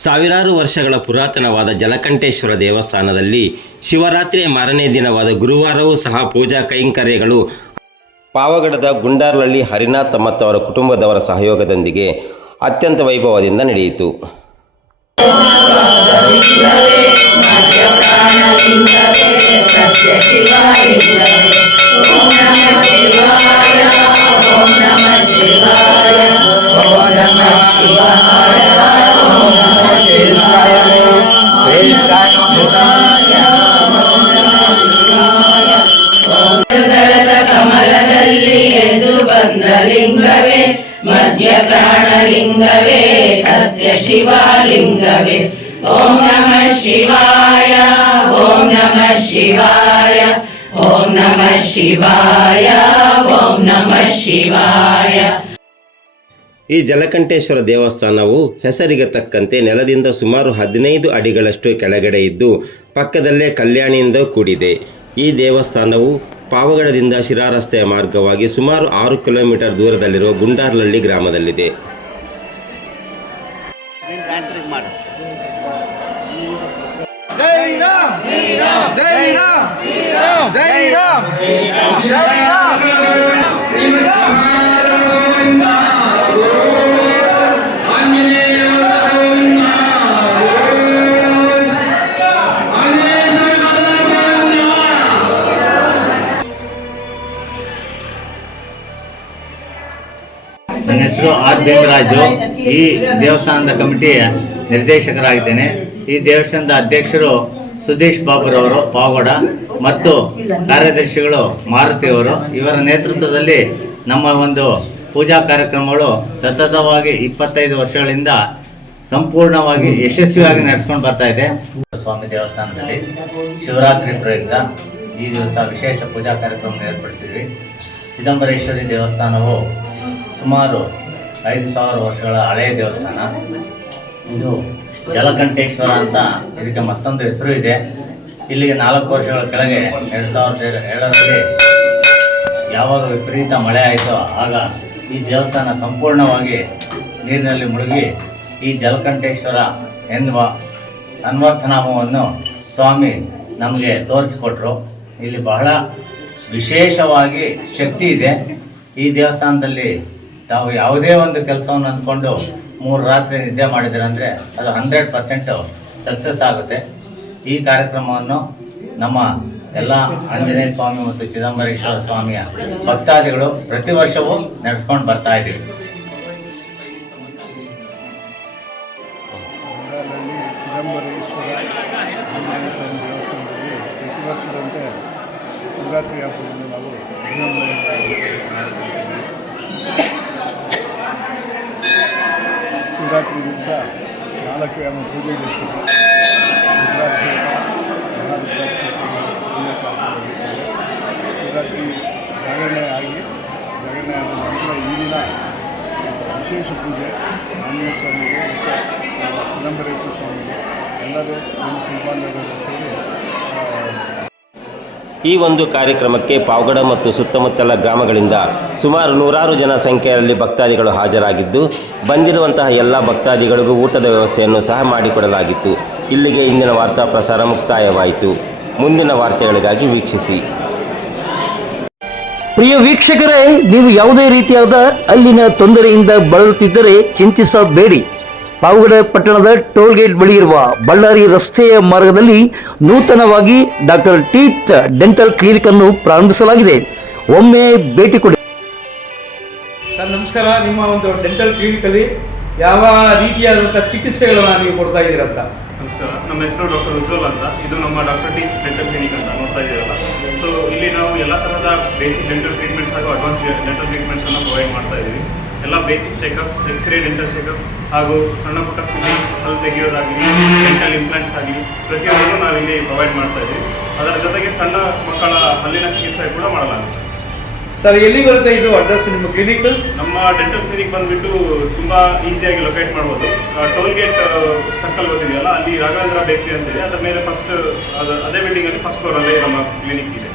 ಸಾವಿರಾರು ವರ್ಷಗಳ ಪುರಾತನವಾದ ಜಲಕಂಠೇಶ್ವರ ದೇವಸ್ಥಾನದಲ್ಲಿ ಶಿವರಾತ್ರಿಯ ಮಾರನೇ ದಿನವಾದ ಗುರುವಾರವೂ ಸಹ ಪೂಜಾ ಕೈಂಕರ್ಯಗಳು ಪಾವಗಡದ ಗುಂಡಾರ್ಲಹಳ್ಳಿ ಹರಿನಾಥ್ ಮತ್ತು ಅವರ ಕುಟುಂಬದವರ ಸಹಯೋಗದೊಂದಿಗೆ ಅತ್ಯಂತ ವೈಭವದಿಂದ ನಡೆಯಿತು. ಕಮಲದಲ್ಲಿ ಎದ್ದು ಬಂದ ಲಿಂಗವೇ ಮಧ್ಯ ಪ್ರಾಣಲಿಂಗವೇ ಸತ್ಯ ಶಿವಲಿಂಗವೇ. ಓಂ ನಮಃ ಶಿವಾಯ ಓಂ ನಮಃ ಶಿವಾಯ ಓಂ ನಮಃ ಶಿವಾಯ ಓಂ ನಮಃ ಶಿವಾಯ. ಈ ಜಲಕಂಠೇಶ್ವರ ದೇವಸ್ಥಾನವು ಹೆಸರಿಗೆ ತಕ್ಕಂತೆ ನೆಲದಿಂದ ಸುಮಾರು 15 ಅಡಿಗಳಷ್ಟು ಕೆಳಗಡೆ ಇದ್ದು ಪಕ್ಕದಲ್ಲೇ ಕಲ್ಯಾಣಿಯಿಂದ ಕೂಡಿದೆ. ಈ ದೇವಸ್ಥಾನವು ಪಾವಗಡದಿಂದ ಶಿರಾ ರಸ್ತೆಯ ಮಾರ್ಗವಾಗಿ ಸುಮಾರು 6 ಕಿಲೋಮೀಟರ್ ದೂರದಲ್ಲಿರುವ ಗುಂಡಾರ್ಲಹಳ್ಳಿ ಗ್ರಾಮದಲ್ಲಿದೆ. ನನ್ನ ಹೆಸರು ಆರ್ ಭೀಮರಾಜು. ಈ ದೇವಸ್ಥಾನದ ಕಮಿಟಿಯ ನಿರ್ದೇಶಕರಾಗಿದ್ದೇನೆ. ಈ ದೇವಸ್ಥಾನದ ಅಧ್ಯಕ್ಷರು ಸುದೇಶ್ ಬಾಬುರವರು ಪಾವಗಡ ಮತ್ತು ಕಾರ್ಯದರ್ಶಿಗಳು ಮಾರುತಿಯವರು. ಇವರ ನೇತೃತ್ವದಲ್ಲಿ ನಮ್ಮ ಒಂದು ಪೂಜಾ ಕಾರ್ಯಕ್ರಮಗಳು ಸತತವಾಗಿ 25 ವರ್ಷಗಳಿಂದ ಸಂಪೂರ್ಣವಾಗಿ ಯಶಸ್ವಿಯಾಗಿ ನಡೆಸ್ಕೊಂಡು ಬರ್ತಾ ಇದೆ. ಸ್ವಾಮಿ ದೇವಸ್ಥಾನದಲ್ಲಿ ಶಿವರಾತ್ರಿ ಪ್ರಯುಕ್ತ ಈ ದಿವಸ ವಿಶೇಷ ಪೂಜಾ ಕಾರ್ಯಕ್ರಮ ಏರ್ಪಡಿಸಿದ್ವಿ. ಚಿದಂಬರೇಶ್ವರಿ ದೇವಸ್ಥಾನವು ಸುಮಾರು 5000 ವರ್ಷಗಳ ಹಳೆಯ ದೇವಸ್ಥಾನ. ಇದು ಜಲಕಂಠೇಶ್ವರ ಅಂತ ಇದಕ್ಕೆ ಮತ್ತೊಂದು ಹೆಸರು ಇದೆ. ಇಲ್ಲಿಗೆ 4 ವರ್ಷಗಳ ಕೆಳಗೆ 2007ರಲ್ಲಿ ಯಾವಾಗ ವಿಪರೀತ ಮಳೆ ಆಯಿತೋ ಆಗ ಈ ದೇವಸ್ಥಾನ ಸಂಪೂರ್ಣವಾಗಿ ನೀರಿನಲ್ಲಿ ಮುಳುಗಿ ಈ ಜಲಕಂಠೇಶ್ವರ ಎನ್ನುವ ಅನ್ವರ್ಥನಾಮವನ್ನು ಸ್ವಾಮಿ ನಮಗೆ ತೋರಿಸಿಕೊಟ್ರು. ಇಲ್ಲಿ ಬಹಳ ವಿಶೇಷವಾಗಿ ಶಕ್ತಿ ಇದೆ. ಈ ದೇವಸ್ಥಾನದಲ್ಲಿ ತಾವು ಯಾವುದೇ ಒಂದು ಕೆಲಸವನ್ನು ಅಂದ್ಕೊಂಡು 3 ರಾತ್ರಿ ನಿದ್ದೆ ಮಾಡಿದರೆ ಅಂದರೆ ಅದು 100% ಸಕ್ಸಸ್ ಆಗುತ್ತೆ. ಈ ಕಾರ್ಯಕ್ರಮವನ್ನು ನಮ್ಮ ಎಲ್ಲ ಆಂಜನೇಯ ಸ್ವಾಮಿ ಮತ್ತು ಚಿದಂಬರೇಶ್ವರ ಸ್ವಾಮಿಯ ಭಕ್ತಾದಿಗಳು ಪ್ರತಿ ವರ್ಷವೂ ನಡೆಸ್ಕೊಂಡು ಬರ್ತಾ ಇದ್ದೀವಿ. ಚಿದಂಬರೇಶ್ವರ ಆಂಜನೇಯ ಸ್ವಾಮಿ ದೇವಸ್ಥಾನದಲ್ಲಿ ಪ್ರತಿ ವರ್ಷದಂತೆ ಶಿವರಾತ್ರಿ ಹಬ್ಬವನ್ನು ನಾವು ಶಿವರಾತ್ರಿ ದಿವಸ 4 ಯಾಮ ಪೂಜೆ ನಡೆಸ್ತೀವಿ. ರುದ್ರಾಭಿಷೇಕ, ಮಹಾರುದ್ರಾಭಿಷೇಕ ಶಿವರಾತ್ರಿ ಜಾಗರಣೆ ಆಗಿ ಜಾಗರಣೆ ಆದ ನಂತರ ಈ ದಿನ ವಿಶೇಷ ಪೂಜೆ ಆಂಜನೇಯ ಸ್ವಾಮಿಗೆ ಮತ್ತು ಚಿದಂಬರೇಶ್ವರ ಸ್ವಾಮಿಗೆ ಎಲ್ಲರೂ ನಮ್ಮ ಕುಟುಂಬದವರೆಲ್ಲ ಸೇರಿ ಈ ಒಂದು ಕಾರ್ಯಕ್ರಮಕ್ಕೆ ಪಾವಗಡ ಮತ್ತು ಸುತ್ತಮುತ್ತಲ ಗ್ರಾಮಗಳಿಂದ ಸುಮಾರು 100 ಜನ ಸಂಖ್ಯೆಯಲ್ಲಿ ಭಕ್ತಾದಿಗಳು ಹಾಜರಾಗಿದ್ದು ಬಂದಿರುವಂತಹ ಎಲ್ಲ ಭಕ್ತಾದಿಗಳಿಗೂ ಊಟದ ವ್ಯವಸ್ಥೆಯನ್ನು ಸಹ ಮಾಡಿಕೊಡಲಾಗಿತ್ತು. ಇಲ್ಲಿಗೆ ಇಂದಿನ ವಾರ್ತಾ ಪ್ರಸಾರ ಮುಕ್ತಾಯವಾಯಿತು. ಮುಂದಿನ ವಾರ್ತೆಗಳಿಗಾಗಿ ವೀಕ್ಷಿಸಿ. ಪ್ರಿಯ ವೀಕ್ಷಕರೇ, ನೀವು ಯಾವುದೇ ರೀತಿಯಾದ ಅಲ್ಲಿನ ತೊಂದರೆಯಿಂದ ಬಳಲುತ್ತಿದ್ದರೆ ಚಿಂತಿಸಬೇಡಿ. ಪಾವಗಡ ಪಟ್ಟಣದ ಟೋಲ್ ಗೇಟ್ ಬಳಿ ಇರುವ ಬಳ್ಳಾರಿ ರಸ್ತೆಯ ಮಾರ್ಗದಲ್ಲಿ ನೂತನವಾಗಿ ಡಾಕ್ಟರ್ ಟೀತ್ ಡೆಂಟಲ್ ಕ್ಲಿನಿಕ್ ಅನ್ನು ಪ್ರಾರಂಭಿಸಲಾಗಿದೆ. ಒಮ್ಮೆ ಭೇಟಿ ಕೊಡಿ. ಸರ್ ನಮಸ್ಕಾರ. ನಿಮ್ಮ ಒಂದು ಡೆಂಟಲ್ ಕ್ಲಿನಿಕಲ್ಲಿ ಯಾವ ರೀತಿಯಾದಂಥ ಚಿಕಿತ್ಸೆಗಳನ್ನು ನೀವು ಕೊಡ್ತಾ ಇದ್ದೀರಂತ? ನಮಸ್ಕಾರ, ನಮ್ಮ ಹೆಸರು ಡಾಕ್ಟರ್ ಉಜ್ವಲ್ ಅಂತ. ಇದು ನಮ್ಮ ಡಾಕ್ಟರ್ ಟೀತ್ ಡೆಂಟಲ್ ಕ್ಲಿನಿಕ್ ಅಂತ ನೋಡ್ತಾ ಇದ್ದೀರಲ್ಲ. ಸೊ ಇಲ್ಲಿ ನಾವು ಎಲ್ಲ ಥರದ ಬೇಸಿಕ್ ಡೆಂಟಲ್ ಟ್ರೀಟ್ಮೆಂಟ್ಸ್ ಹಾಗೂ ಅಡ್ವಾನ್ಸ್ ಡೆಂಟಲ್ ಟ್ರೀಟ್ಮೆಂಟ್ಸನ್ನು ಪ್ರೊವೈಡ್ ಮಾಡ್ತಾ ಇದ್ದೀವಿ. ಎಲ್ಲ basic checkups, x ray dental checkup ಹಾಗೂ ಸಣ್ಣ ಪುಟ್ಟ ಫಿಲ್ಲಿಂಗ್ಸ್, ಹಲ್ಲು ತೆಗೆಯೋದಾಗಲಿ, ಡೆಂಟಲ್ ಇಂಪ್ಲಾಂಟ್ಸ್ ಆಗಲಿ ಪ್ರತಿಯೊಂದನ್ನು ನಾವಿಲ್ಲಿ ಪ್ರೊವೈಡ್ ಮಾಡ್ತಾ ಇದ್ದೀವಿ. ಅದರ ಜೊತೆಗೆ ಸಣ್ಣ ಮಕ್ಕಳ ಹಲ್ಲಿನ ಚಿಕಿತ್ಸೆ ಕೂಡ ಮಾಡಲಾಗುತ್ತೆ. ಸರ್ ಎಲ್ಲಿ ಬರುತ್ತೆ ಇದು ಅಡ್ರೆಸ್ ನಿಮ್ಮ ಕ್ಲಿನಿಕ್? ನಮ್ಮ ಡೆಂಟಲ್ ಕ್ಲಿನಿಕ್ ಬಂದುಬಿಟ್ಟು ತುಂಬ ಈಸಿಯಾಗಿ ಲೊಕೇಟ್ ಮಾಡ್ಬೋದು. ಟೋಲ್ ಗೇಟ್ ಸರ್ಕಲ್ ಗೊತ್ತಿದೆಯಲ್ಲ, ಅಲ್ಲಿ ರಾಘವೇಂದ್ರ ಬೇಕರಿ ಅಂತಿದೆ. ಅದರ ಮೇಲೆ ಫಸ್ಟ್ ಅದೇ ಬಿಲ್ಡಿಂಗಲ್ಲಿ ಫಸ್ಟ್ ಫ್ಲೋರಲ್ಲಿ ನಮ್ಮ ಕ್ಲಿನಿಕ್ ಇದೆ.